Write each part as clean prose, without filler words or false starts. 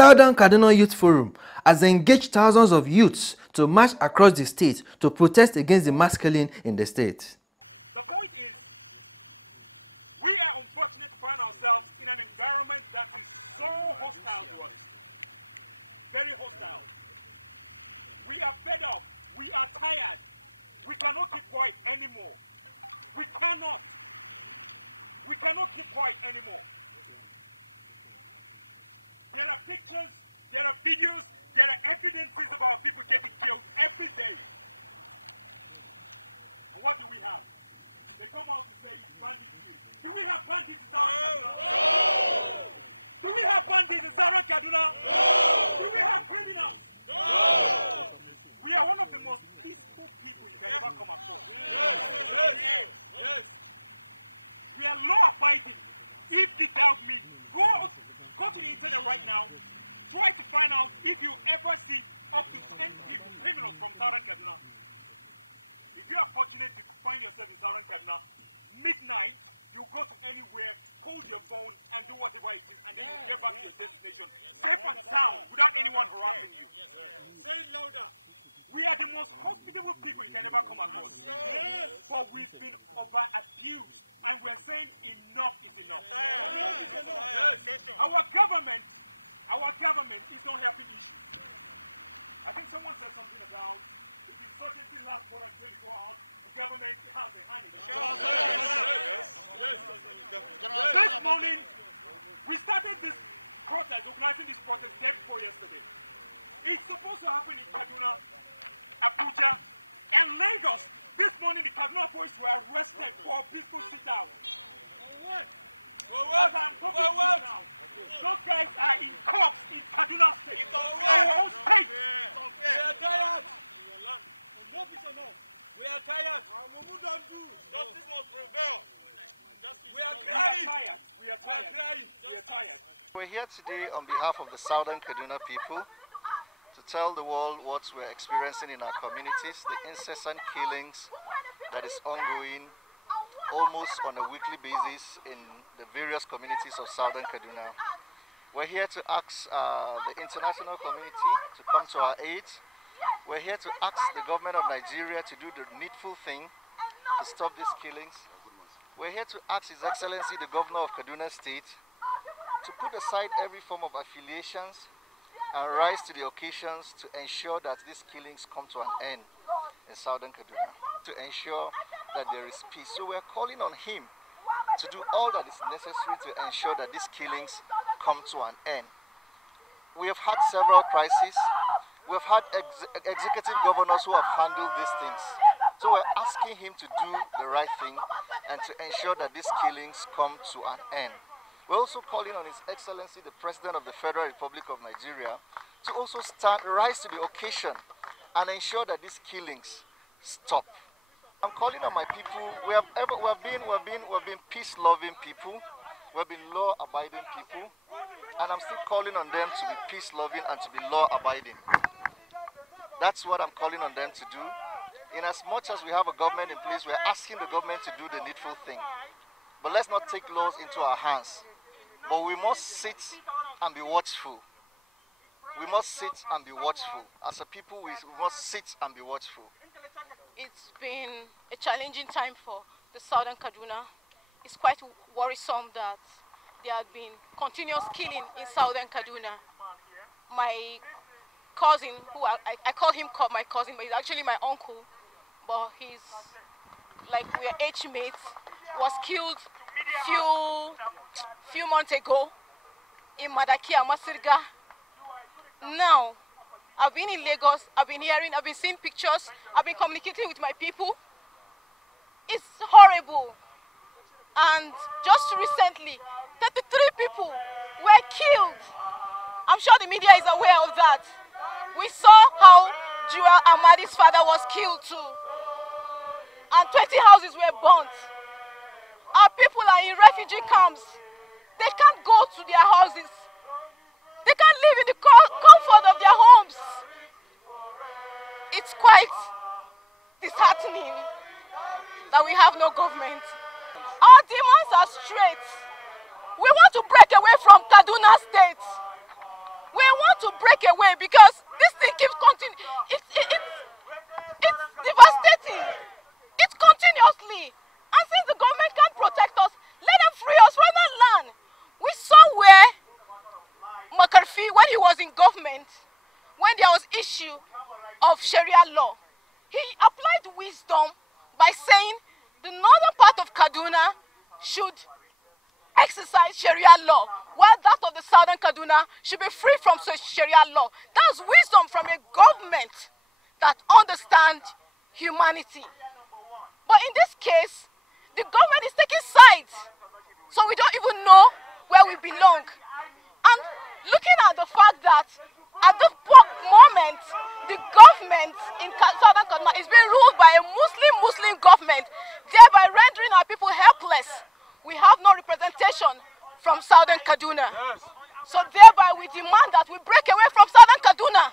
Southern Kaduna Youth Forum has engaged thousands of youths to march across the state to protest against the mass killing in the state. The point is, we are unfortunate to find ourselves in an environment that is so hostile to us. Very hostile. We are fed up. We are tired. We cannot keep quiet anymore. We cannot. We cannot keep quiet anymore. There are pictures, there are videos, there are evidences of our people getting killed every day. And what do we have? They come out to say it's banditry. Do we have bandits in Southern Kaduna? No! Do we have bandits in Southern Kaduna? No! Do we have criminals? No! We are one of the most peaceful people you can ever come across. Yes. We are law-abiding. If you doubt me, go to the internet right now. Try to find out if you ever see up to 10 criminals from Southern Kaduna. If you are fortunate to find yourself in Southern Kaduna, midnight, you go to anywhere, hold your phone, and do whatever it is, and then you get back to your destination, safe and sound, without anyone harassing you. Say it louder. We are the most hospitable people you can ever come across. Yes. But we've been over-abused, and we're saying enough is enough. Yes. Our government is not helping issues. I think someone said something about if the insurgency lasts more than 24 hours, the government has a hand in it. This morning, we started this protest, organizing this protest day before yesterday. It's supposed to happen in Kaduna, Abuja, and Lagos. This morning, the Kaduna boys were arrested for a peaceful sit-out. For what? For what? Now. Those guys are in cops in Kaduna State. It's our own state. We are tired. Enough is enough. We are tired. Justice must prevail. We are crying. We are tired. We're here today on behalf of the Southern Kaduna people to tell the world what we're experiencing in our communities, the incessant killings that is ongoing almost on a weekly basis in the various communities of Southern Kaduna. We're here to ask the international community to come to our aid. We're here to ask the government of Nigeria to do the needful thing to stop these killings. We're here to ask His Excellency the Governor of Kaduna State to put aside every form of affiliations and rise to the occasions to ensure that these killings come to an end in Southern Kaduna, to ensure that there is peace. So we're calling on him to do all that is necessary to ensure that these killings come to an end. We have had several crises. We have had executive governors who have handled these things. So we're asking him to do the right thing and to ensure that these killings come to an end. We're also calling on His Excellency, the President of the Federal Republic of Nigeria, to also rise to the occasion and ensure that these killings stop. I'm calling on my people. We have been peace-loving people. We've been law-abiding people, and I'm still calling on them to be peace-loving and to be law-abiding. That's what I'm calling on them to do. In as much as we have a government in place, we're asking the government to do the needful thing. But let's not take laws into our hands. But we must sit and be watchful. We must sit and be watchful. As a people, we must sit and be watchful. It's been a challenging time for the Southern Kaduna. It's quite worrisome that there have been continuous killing in Southern Kaduna. My cousin, who I call him my cousin, but he's actually my uncle, but he's like we're age mates, was killed few months ago in Madakia, Masirga. Now, I've been in Lagos, I've been seeing pictures, I've been communicating with my people. It's horrible. And just recently, 33 people were killed. I'm sure the media is aware of that. We saw how Joel Amadi's father was killed too. And 20 houses were burnt. Our people are in refugee camps. They can't go to their houses. They can't live in the comfort of their homes. It's quite disheartening that we have no government. Our demands are straight. We want to break away from Kaduna State. We to break away because this thing keeps continuing. It's devastating. It's continuously. And since the government can't protect us, let them free us from that land. We saw where McCarthy, when he was in government, when there was issue of Sharia law, he applied wisdom by saying the northern part of Kaduna should exercise Sharia law, while that of the southern Kaduna should be free from Sharia law. That's wisdom from a government that understands humanity. But in this case, the government is taking sides, so we don't even know where we belong. And looking at the fact that at this moment, the government in southern Kaduna is being ruled by a Muslim government, thereby rendering our people helpless. We have no representation from southern Kaduna. Yes. So thereby we demand that we break away from southern Kaduna,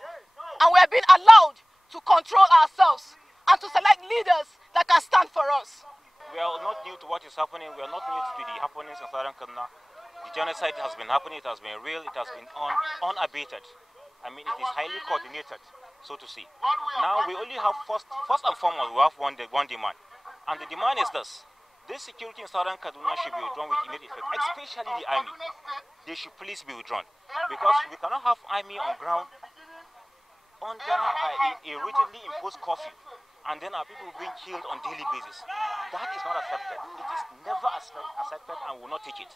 and we are being allowed to control ourselves and to select leaders that can stand for us. We are not new to what is happening. We are not new to the happenings in southern Kaduna. The genocide has been happening. It has been real. It has been unabated. I mean, it is highly coordinated, so to say. Now we only have first and foremost, we have one demand, and the demand is this: this security in southern Kaduna should be withdrawn with immediate effect, especially the army. They should please be withdrawn, because we cannot have army on ground under a rigidly imposed curfew, and then our people being killed on daily basis. That is not accepted. It is never accepted, and will not take it.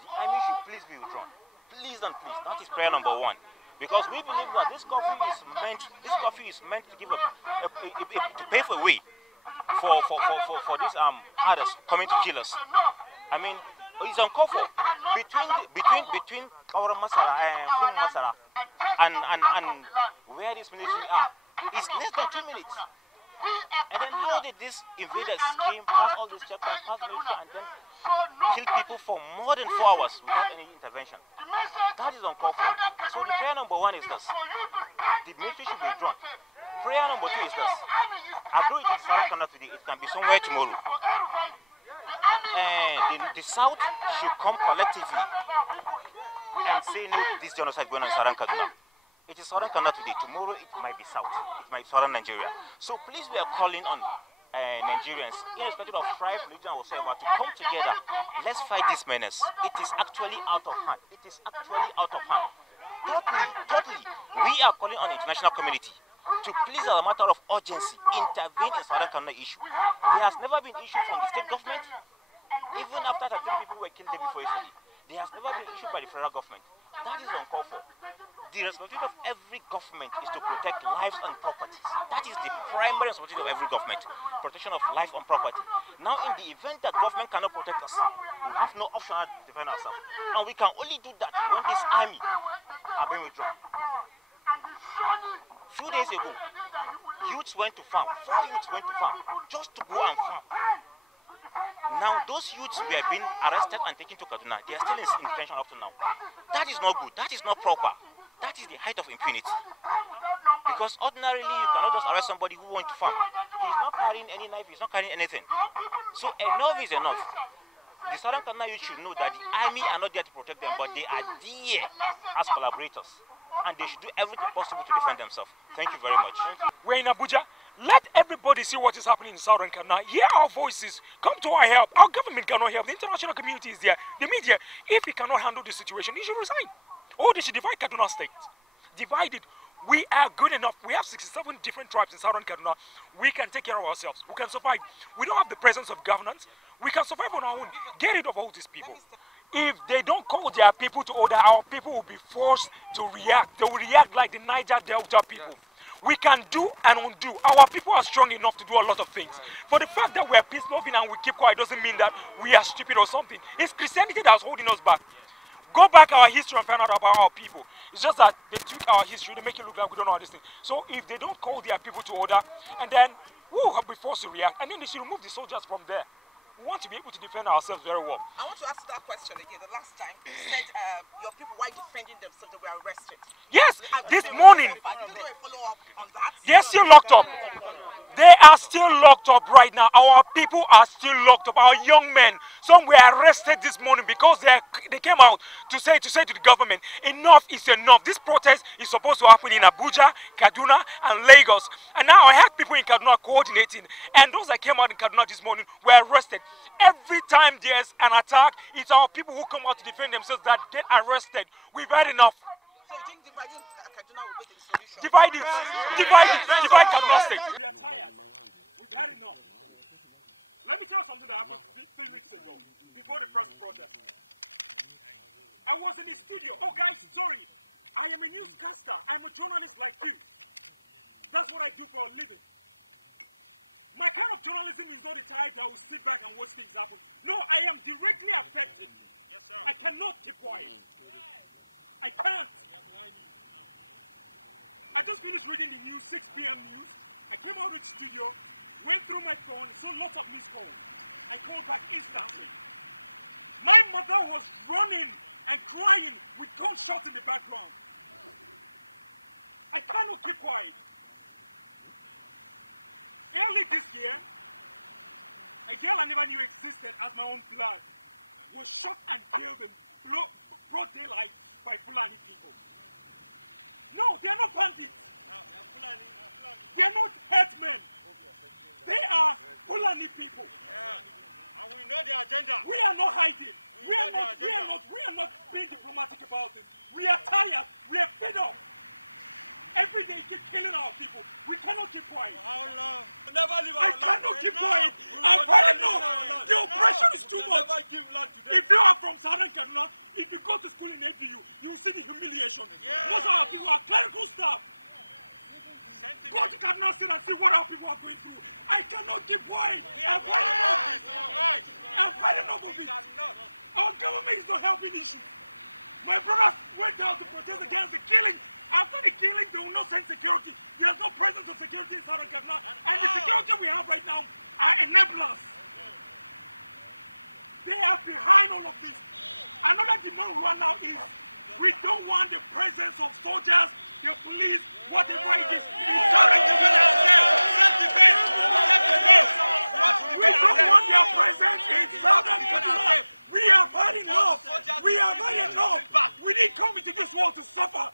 The army should please be withdrawn. Please and please. That is prayer number one. Because we believe that this curfew is meant to give to pave a way for these others coming to kill us. I mean, it's uncalled for. Between our Masara and Masara and where these military are, it's less than 2 minutes. And then how did these invaders came past all these checkpoints, past military, and then kill people for more than 4 hours without any intervention? That is uncalled for. So the prayer number one is this: the military should be withdrawn. Prayer number two is this: although it is South Canada today, it can be somewhere tomorrow. And the South should come collectively and say no, this genocide going on in Southern Kaduna. It is Southern Canada today. Tomorrow it might be South. It might be Southern Nigeria. So please, we are calling on Nigerians, irrespective of tribe, religion, or whatsoever, to come together. Let's fight this menace. It is actually out of hand. It is actually out of hand. Totally. We are calling on the international community to please, as a matter of urgency, intervene in Southern Kaduna issue. There has never been issue from the state government, even after 13 people were killed the day before yesterday. There has never been issue by the federal government. That is uncalled for. The responsibility of every government is to protect lives and properties. That is the primary responsibility of every government, protection of life and property. Now, in the event that government cannot protect us, we have no option to defend ourselves. And we can only do that when this army are being withdrawn. Few days ago, youths went to farm. 4 youths went to farm just to go and farm. Now, those youths were being arrested and taken to Kaduna. They are still in detention up to now. That is not good. That is not proper. That is the height of impunity. Because ordinarily, you cannot just arrest somebody who wants to farm. He's not carrying any knife. He's not carrying anything. So enough is enough. The Southern Kaduna youth should know that the army are not there to protect them, but they are there as collaborators. And they should do everything possible to defend themselves. Thank you very much. We're in Abuja. Let everybody see what is happening in Southern Kaduna. Hear our voices. Come to our help. Our government cannot help. The international community is there. The media. If he cannot handle the situation, he should resign. Or they should divide Kaduna State. Divide it. We are good enough. We have 67 different tribes in Southern Kaduna. We can take care of ourselves. We can survive. We don't have the presence of governance. We can survive on our own. Get rid of all these people. If they don't call their people to order, our people will be forced to react. They will react like the Niger Delta people. We can do and undo. Our people are strong enough to do a lot of things. For the fact that we are peace-loving and we keep quiet doesn't mean that we are stupid or something. It's Christianity that's holding us back. Go back our history and find out about our people. It's just that they took our history, they make it look like we don't know this thing. So if they don't call their people to order, and then we'll be forced to react, and then they should remove the soldiers from there. We want to be able to defend ourselves very well. I want to ask that question again. The last time you said your people, while defending themselves, they were arrested. Yes, this morning. Did you do a follow-up on that? They're still locked up. They are still locked up right now. Our people are still locked up. Our young men, some were arrested this morning because they came out to say to the government, enough is enough. This protest is supposed to happen in Abuja, Kaduna, and Lagos. And now I had people in Kaduna coordinating, and those that came out in Kaduna this morning were arrested. Every time there's an attack, it's our people who come out to defend themselves that get arrested. We've had enough. So you think dividing Kaduna will be the solution? Divide Kaduna State. We are tired. We've had enough. Let me tell you something that happened 3 weeks ago, before the first protest. I was in the studio. Oh, guys, sorry. I am a newscaster. I'm a journalist like you. That's what I do for a living. My kind of journalism is not the type that will sit back and watch things happen. No, I am directly affected. Yes, sir. I cannot keep quiet. I can't. I just finished reading the news, 6 p.m. news. I came out of the studio, went through my phone, saw lots of missed calls. I called back instantly. My mother was running and crying with gunshots in the background. I cannot keep quiet. Early this year, a girl I never knew existed as my own blood was shot and killed in broad daylight by Fulani people. No, they are not bandits. They are not headsmen. They are Fulani people. Yeah. And we know their agenda. We are not hiding. We are not being diplomatic about this. We are tired. We are fed up. Every day keep killing our people. We cannot keep quiet. For how long? Never leave I cannot keep quiet. I've had enough. The oppression is too much. If you are from Southern Kaduna, if you go to school in APU, you will see the humiliation. Yeah. Most of our people are clerical staff. Go to Kaduna State and see what our people are going through. I cannot keep quiet. I've had enough. I've had enough of it. Our government is not helping issues. My brothers went out to protest against the killing. After the killing, they will not send security. There's no presence of security in Southern Kaduna. And the security we have right now are enablers. They are behind all of this. Another demand right now is we don't want the presence of soldiers, the police, whatever it is. We don't want their presence in Southern Kaduna. We have had enough. We have had enough. We didn't come into this world to suffer.